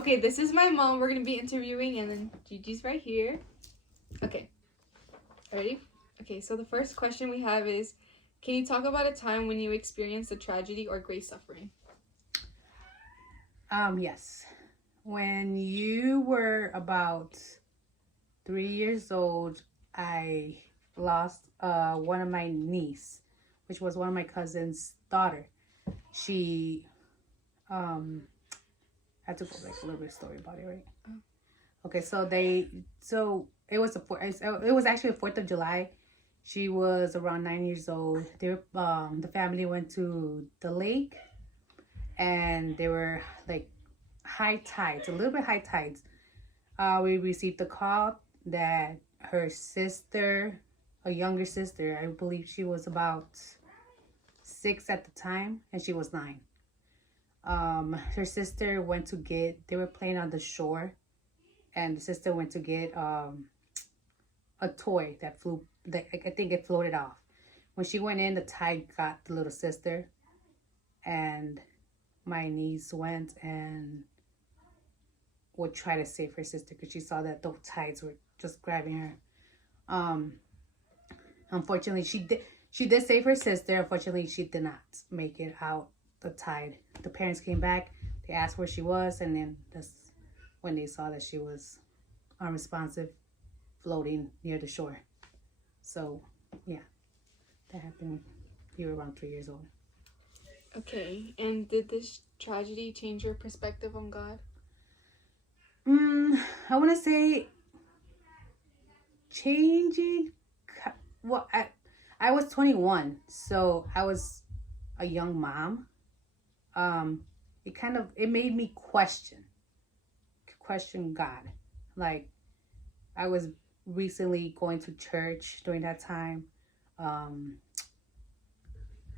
Okay, this is my mom. We're gonna be interviewing, and then Gigi's right here. Okay, ready? Okay, so the first question we have is, can you talk about a time when you experienced a tragedy or great suffering? Yes. When you were about 3 years old, I lost one of my niece, which was one of my cousin's daughter. She I had to go like a little bit of story about it, right? Okay, so it was actually the 4th of July. She was around 9 years old. The family went to the lake, and they were like high tides, a little bit high tides. We received a call that her sister, a younger sister, I believe she was about 6 at the time, and she was 9. Her sister went to get. They were playing on the shore, and the sister went to get a toy that flew. That I think it floated off. When she went in, the tide got the little sister, and my niece went and would try to save her sister because she saw that the tides were just grabbing her. Um, Unfortunately, she did save her sister. Unfortunately, she did not make it out the tide. The parents came back. They asked where she was, and then that's when they saw that she was unresponsive, floating near the shore. So, yeah, that happened when you were around 3 years old. Okay, and did this tragedy change your perspective on God? I want to say changing. Well, I was 21, so I was a young mom. It made me question God. Like, I was recently going to church during that time. Um,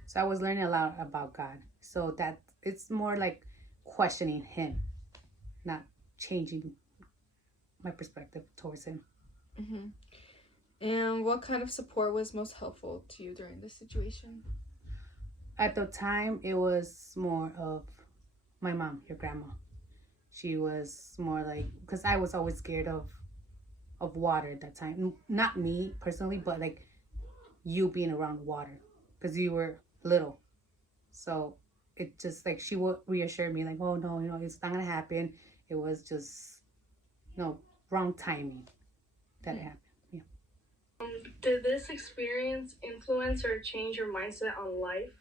so I was learning a lot about God. So that it's more like questioning him, not changing my perspective towards him. Mm-hmm. And what kind of support was most helpful to you during this situation? At the time, it was more of my mom, your grandma. She was more like, because I was always scared of water at that time. Not me personally, but like you being around water because you were little. So it just like she would reassure me like, oh no, it's not gonna happen. It was just wrong timing that it happened. Yeah. Did this experience influence or change your mindset on life?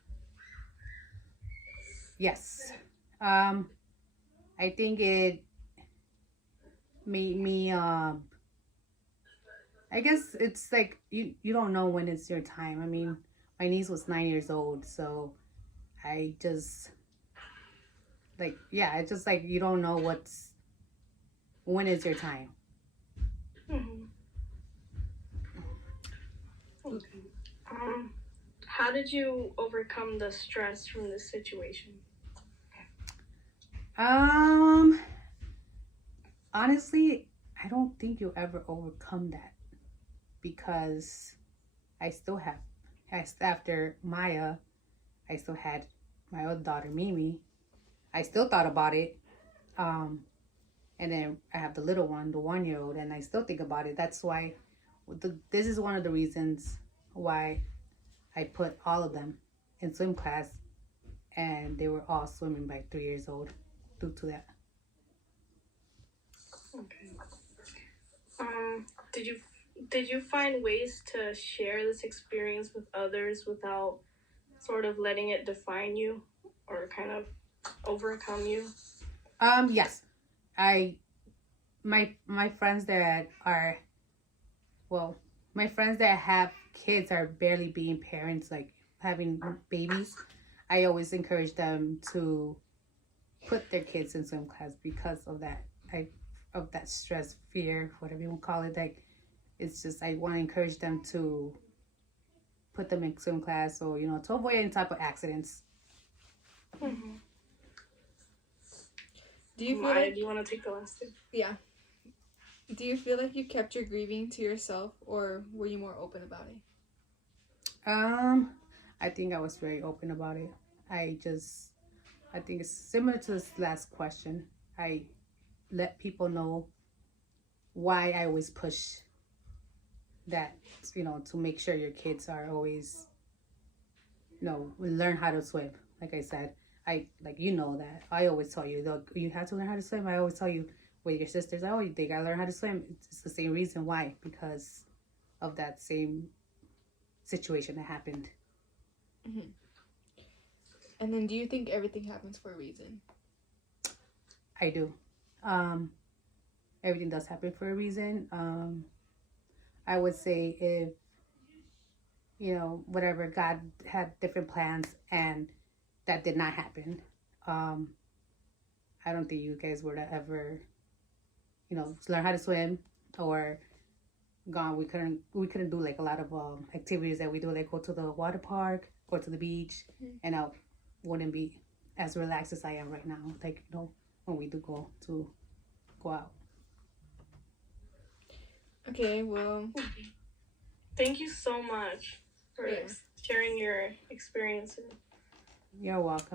Yes. I think it made me I guess it's like you don't know when it's your time. I mean, my niece was 9 years old, so I just like yeah, it's just like you don't know when is your time. Mm-hmm. Okay. How did you overcome the stress from this situation? Honestly, I don't think you'll ever overcome that because I still have after Maya, I still had my other daughter Mimi. I still thought about it. Um and then I have the little one, the 1 year old, and I still think about it. That's why this is one of the reasons why I put all of them in swim class, and they were all swimming by 3 years old due to that. Okay. Did you find ways to share this experience with others without sort of letting it define you or kind of overcome you? Yes, I my friends that are well, my friends that have kids are barely being parents, like having babies. I always encourage them to put their kids in swim class because of that. Of that stress, fear, whatever you want to call it. Like it's just I want to encourage them to put them in swim class, so to avoid any type of accidents. Mm-hmm. Do you feel Maya, like do you want to take the last two? yeah? Do you feel like you kept your grieving to yourself, or were you more open about it? I think I was very open about it. I think it's similar to this last question. I let people know why I always push that, to make sure your kids are always, learn how to swim. Like I said, that I always tell you, look, you have to learn how to swim. I always tell you with your sisters, oh, they gotta learn how to swim. It's the same reason why, because of that same situation that happened. Mm-hmm. And then, do you think everything happens for a reason? I do. Everything does happen for a reason. I would say if, whatever, God had different plans and that did not happen. I don't think you guys would have ever, learn how to swim or gone. We couldn't do like a lot of activities that we do, like go to the water park, go to the beach, and I wouldn't be as relaxed as I am right now. Like, when we do go out. Okay, well, Thank you so much for Yeah. sharing your experiences. You're welcome.